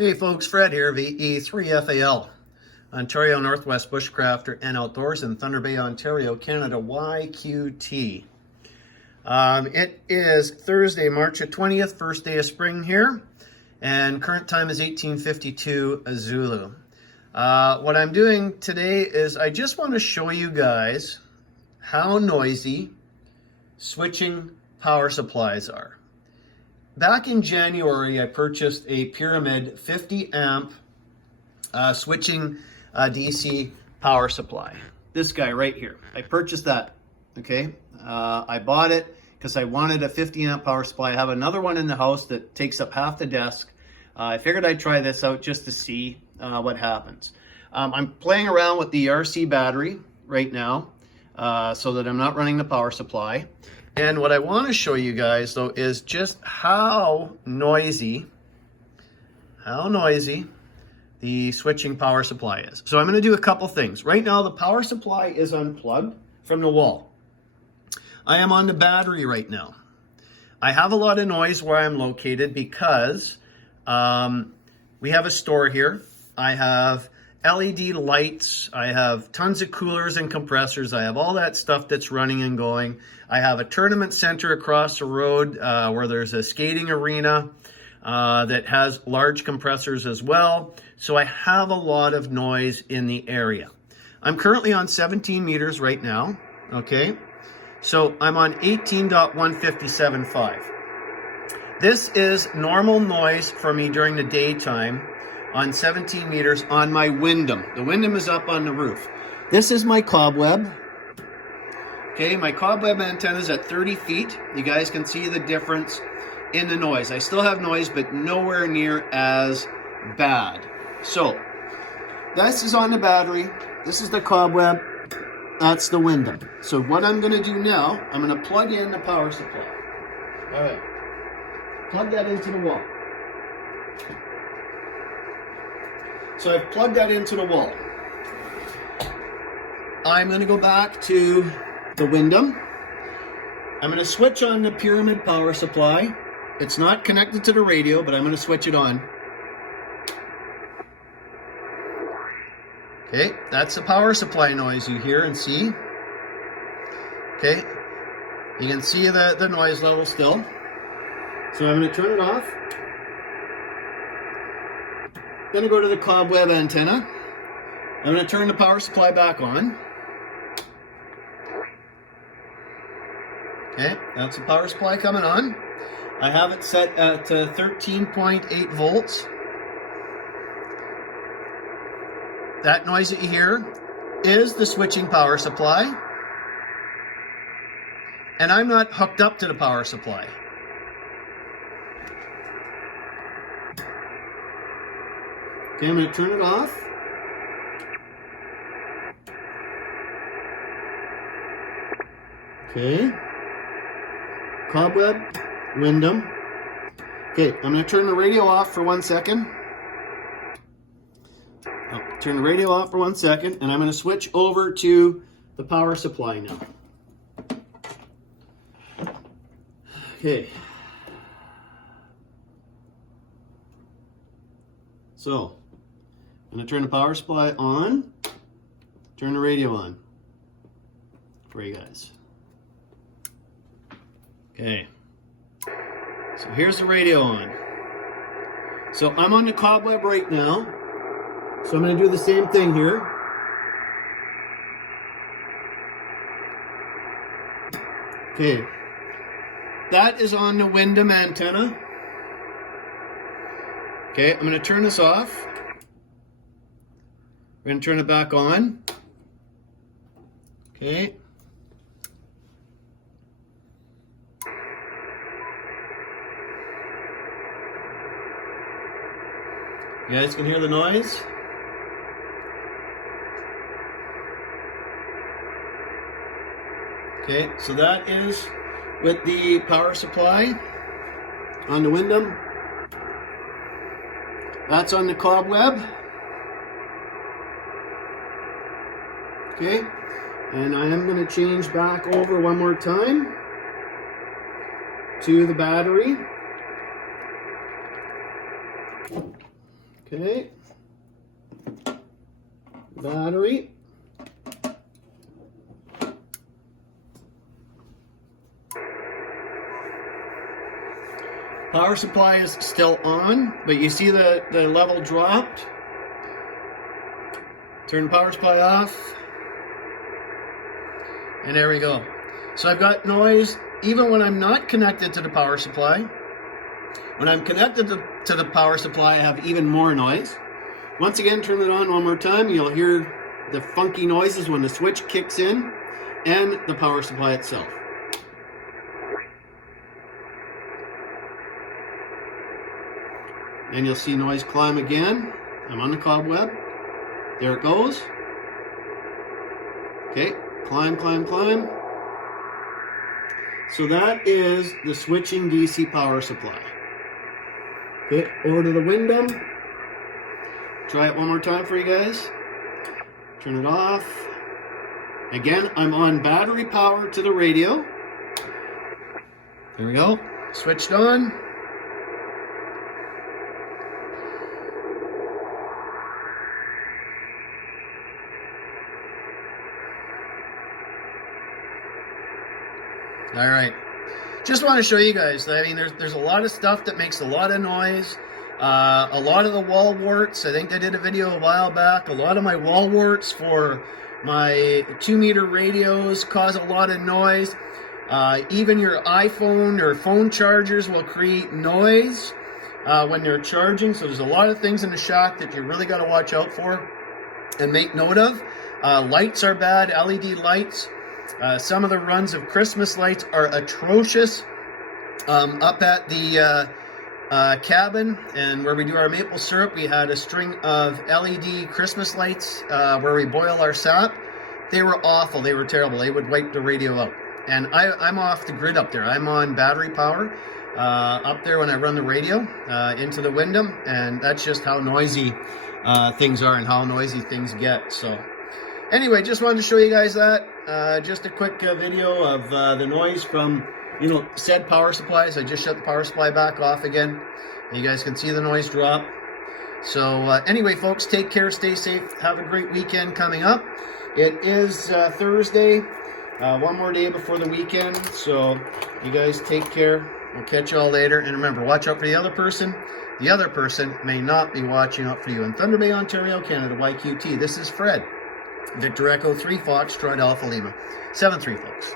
Hey folks, Fred here, VE3FAL, Ontario Northwest Bushcrafter and Outdoors in Thunder Bay, Ontario, Canada, YQT. It is Thursday, March 20th, first day of spring here, and current time is 1852 Zulu. What I'm doing today is I just want to show you guys how noisy switching power supplies are. Back in January, I purchased a Pyramid 50 amp switching DC power supply. This guy right here. I purchased that, okay? I bought it because I wanted a 50 amp power supply. I have another one in the house that takes up half the desk. I figured I'd try this out just to see what happens. I'm playing around with the RC battery right now so that I'm not running the power supply. And what I want to show you guys, though, is just how noisy the switching power supply is. So I'm going to do a couple things. Right now, the power supply is unplugged from the wall. I am on the battery right now. I have a lot of noise where I'm located because we have a store here. I have LED lights, I have tons of coolers and compressors, I have all that stuff that's running and going. I have a tournament center across the road where there's a skating arena that has large compressors as well. So I have a lot of noise in the area. I'm currently on 17 meters right now, okay? So I'm on 18.157.5. This is normal noise for me during the daytime on 17 meters on my Wyndham. The Wyndham is up on the roof. This is my cobweb. Okay, my cobweb antenna is at 30 feet. You guys can see the difference in the noise. I still have noise, but nowhere near as bad. So, this is on the battery. This is the cobweb. That's the Wyndham. So what I'm gonna do now, I'm gonna plug in the power supply. All right, plug that into the wall. So I've plugged that into the wall. I'm going to go back to the Wyndham. I'm going to switch on the Pyramid power supply. It's not connected to the radio, but I'm going to switch it on. Okay, that's the power supply noise you hear and see. Okay, you can see the noise level still. So I'm going to turn it off. Then I go to the cobweb antenna. I'm going to turn the power supply back on. Okay, that's the power supply coming on. I have it set at 13.8 volts. That noise that you hear is the switching power supply. And I'm not hooked up to the power supply. Okay, I'm going to turn it off. Okay. Cobweb, Wyndham. Okay, I'm going to turn the radio off for 1 second. Turn the radio off for 1 second, and I'm going to switch over to the power supply now. Okay. So, I'm going to turn the power supply on, turn the radio on for you guys. Okay, so here's the radio on. So I'm on the cobweb right now, so I'm going to do the same thing here. Okay, that is on the Wyndham antenna. Okay, I'm going to turn this off. We're going to turn it back on. Okay. You guys can hear the noise? Okay, so that is with the power supply on the Wyndham. That's on the cobweb. Okay, and I am going to change back over one more time to the battery. Okay. Battery. Power supply is still on, but you see the level dropped. Turn the power supply off. And there we go. So I've got noise even when I'm not connected to the power supply. When I'm connected to the power supply, I have even more noise. Once again, turn it on one more time. You'll hear the funky noises when the switch kicks in and the power supply itself. And you'll see noise climb again. I'm on the cobweb. There it goes. Okay, climb, climb, climb. So that is the switching DC power supply. Okay, over to the window. Try it one more time for you guys. Turn it off. Again, I'm on battery power to the radio. There we go. Switched on. All right. Just want to show you guys that, I mean, there's a lot of stuff that makes a lot of noise. A lot of the wall warts, I think I did a video a while back, a lot of my wall warts for my 2-meter radios cause a lot of noise. Even your iPhone or phone chargers will create noise when they're charging. So there's a lot of things in the shack that you really got to watch out for and make note of. Lights are bad, LED lights. Some of the runs of Christmas lights are atrocious. Up at the cabin and where we do our maple syrup, we had a string of LED Christmas lights where we boil our sap. They were awful. They were terrible. They would wipe the radio out. And I'm off the grid up there. I'm on battery power up there when I run the radio into the window, and that's just how noisy things are and how noisy things get. So anyway, just wanted to show you guys that. Just a quick video of the noise from, said power supplies. I just shut the power supply back off again. You guys can see the noise drop. So anyway, folks, take care, stay safe, have a great weekend coming up. It is Thursday, one more day before the weekend. So you guys take care. We'll catch you all later. And remember, watch out for the other person. The other person may not be watching out for you. In Thunder Bay, Ontario, Canada, YQT, this is Fred. Victor Echo 3 Fox, Troy Alpha Lima. 7-3, folks.